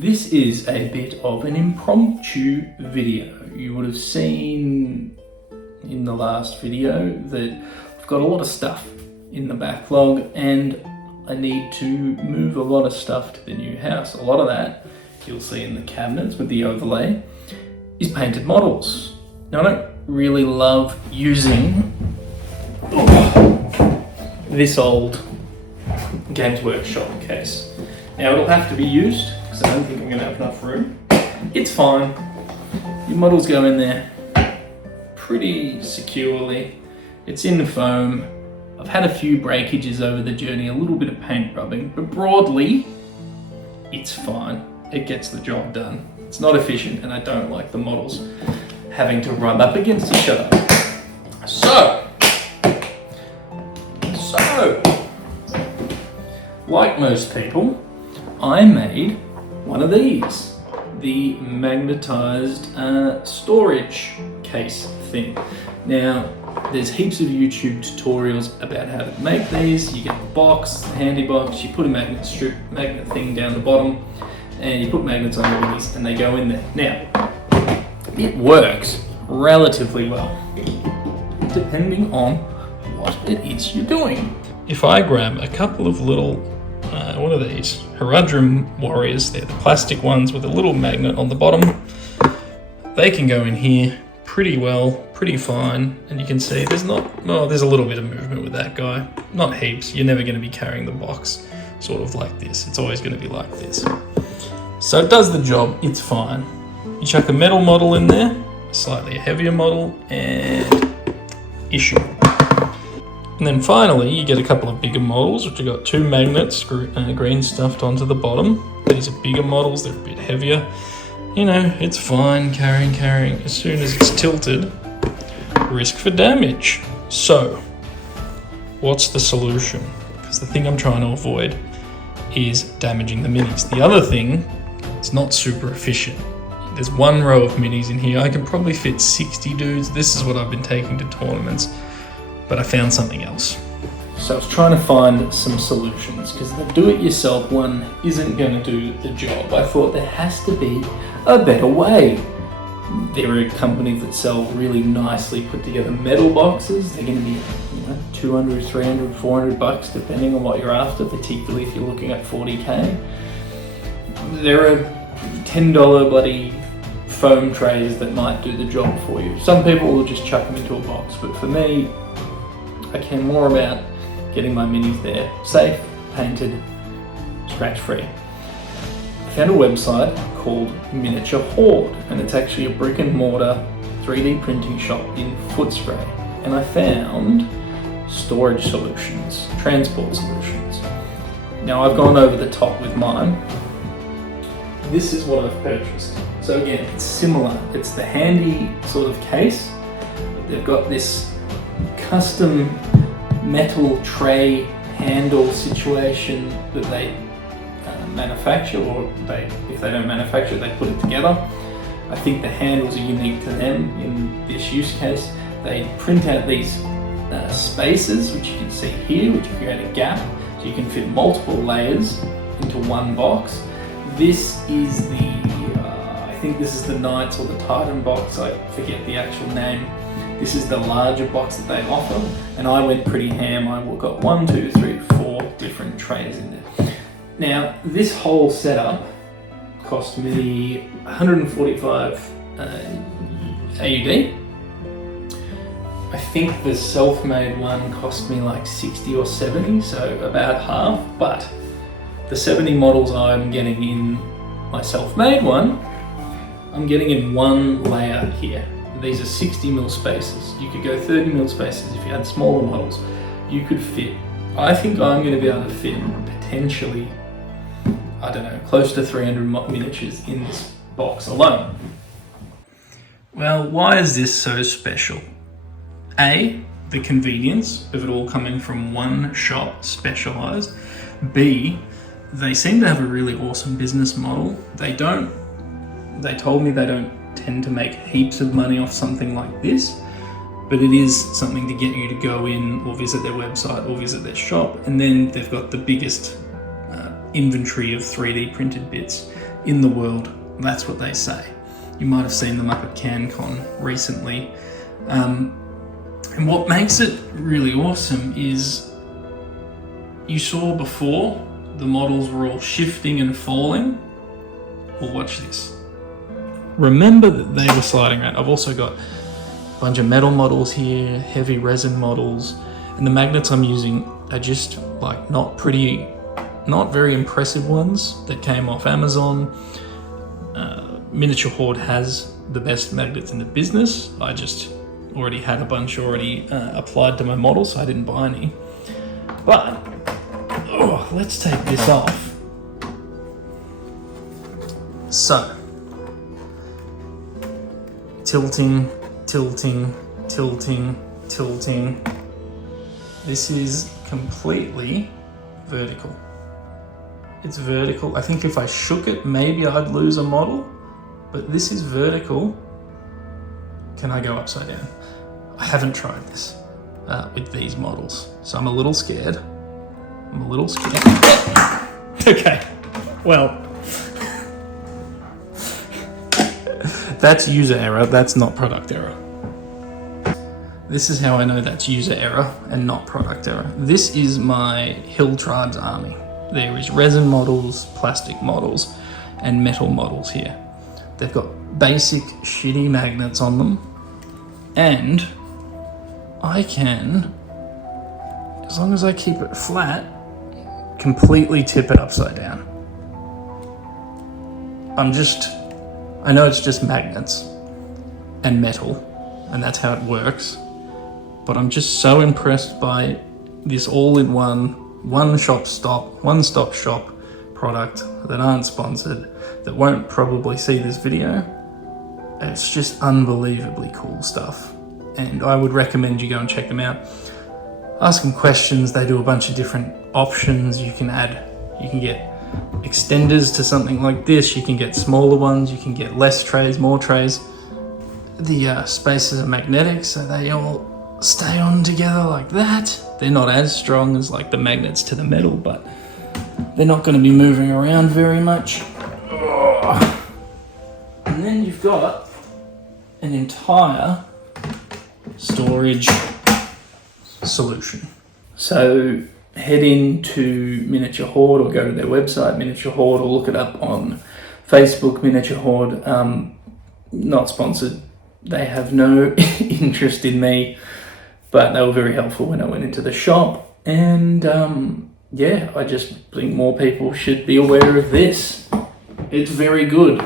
This is a bit of an impromptu video. You would have seen in the last video that I've got a lot of stuff in the backlog and I need to move a lot of stuff to the new house. A lot of that, you'll see in the cabinets with the overlay, is painted models. Now I don't really love using this old Games Workshop case. Now it'll have to be used because I don't think I'm going to have enough room. It's fine. Your models go in there pretty securely. It's in foam. I've had a few breakages over the journey, a little bit of paint rubbing, but broadly, it's fine. It gets the job done. It's not efficient and I don't like the models having to rub up against each other. So, like most people, I made one of these, the magnetized storage case thing. Now, there's heaps of YouTube tutorials about how to make these. You get the box, the handy box, you put a magnet thing down the bottom, and you put magnets on the minis and they go in there. Now, it works relatively well, depending on what it is you're doing. If I grab a couple of little, what are these? Haradrim Warriors, they're the plastic ones with a little magnet on the bottom. They can go in here pretty well, pretty fine, and you can see there's a little bit of movement with that guy. Not heaps, you're never going to be carrying the box sort of like this. It's always going to be like this. So it does the job, it's fine. You chuck a metal model in there, a slightly heavier model, and issue. And then finally, you get a couple of bigger models, which have got two magnets, green stuffed onto the bottom. These are bigger models, they're a bit heavier. You know, it's fine, carrying. As soon as it's tilted, risk for damage. So, what's the solution? Because the thing I'm trying to avoid is damaging the minis. The other thing, it's not super efficient. There's one row of minis in here. I can probably fit 60 dudes. This is what I've been taking to tournaments, but I found something else. So I was trying to find some solutions because the do-it-yourself one isn't going to do the job. I thought there has to be a better way. There are companies that sell really nicely put together metal boxes. They're going to be, 200, 300, 400 bucks depending on what you're after, particularly if you're looking at 40k. There are $10 bloody foam trays that might do the job for you. Some people will just chuck them into a box, but for me, I care more about getting my minis there, safe, painted, scratch-free. I found a website called Miniature Horde, and it's actually a brick and mortar 3D printing shop in Footscray. And I found storage solutions, transport solutions. Now I've gone over the top with mine. This is what I've purchased. So again, it's similar. It's the handy sort of case. They've got this custom metal tray handle situation that they manufacture, or if they don't manufacture, they put it together. I think the handles are unique to them in this use case. They print out these spaces, which you can see here, which create a gap, so you can fit multiple layers into one box. This is I think this is the Knights or the Titan box, I forget the actual name. This is the larger box that they offer, and I went pretty ham. I got 1, 2, 3, 4 different trays in there. Now, this whole setup cost me 145 AUD. I think the self-made one cost me like 60 or 70, so about half, but the 70 models I'm getting in my self-made one, I'm getting in one layer here. These are 60mm spaces. You could go 30mm spaces if you had smaller models. You could fit, I think I'm going to be able to fit potentially, I don't know, close to 300 miniatures in this box alone. Well, why is this so special? A, the convenience of it all coming from one shop, specialized. B, they seem to have a really awesome business model. They told me they don't tend to make heaps of money off something like this, but it is something to get you to go in or visit their website or visit their shop. And then they've got the biggest inventory of 3D printed bits in the world. That's what they say. You might have seen them up at CanCon recently. And what makes it really awesome is you saw before the models were all shifting and falling. Well, watch this. Remember that they were sliding around. I've also got a bunch of metal models here, heavy resin models, and the magnets I'm using are just like not very impressive ones that came off Amazon. Miniature Horde has the best magnets in the business. I just already had a bunch applied to my model, so I didn't buy any. But let's take this off. So, tilting. This is completely vertical. It's vertical. I think if I shook it, maybe I'd lose a model, but this is vertical. Can I go upside down? I haven't tried this with these models, so I'm a little scared. Okay, well, that's user error, that's not product error. This is how I know that's user error and not product error. This is my Hill Tribes army. There is resin models, plastic models, and metal models here. They've got basic shitty magnets on them, and I can, as long as I keep it flat, completely tip it upside down. I know it's just magnets and metal, and that's how it works, but I'm just so impressed by this all-in-one, one-stop shop product that aren't sponsored, that won't probably see this video. It's just unbelievably cool stuff, and I would recommend you go and check them out. Ask them questions. They do a bunch of different options you can add. You can get extenders to something like this, you can get smaller ones, you can get less trays, more trays. The spaces are magnetic, so they all stay on together like that. They're not as strong as like the magnets to the metal, but they're not going to be moving around very much. And then you've got an entire storage solution. So head into Miniature Horde or go to their website, Miniature Horde, or look it up on Facebook, Miniature Horde. Not sponsored. They have no interest in me, but they were very helpful when I went into the shop. And I just think more people should be aware of this. It's very good.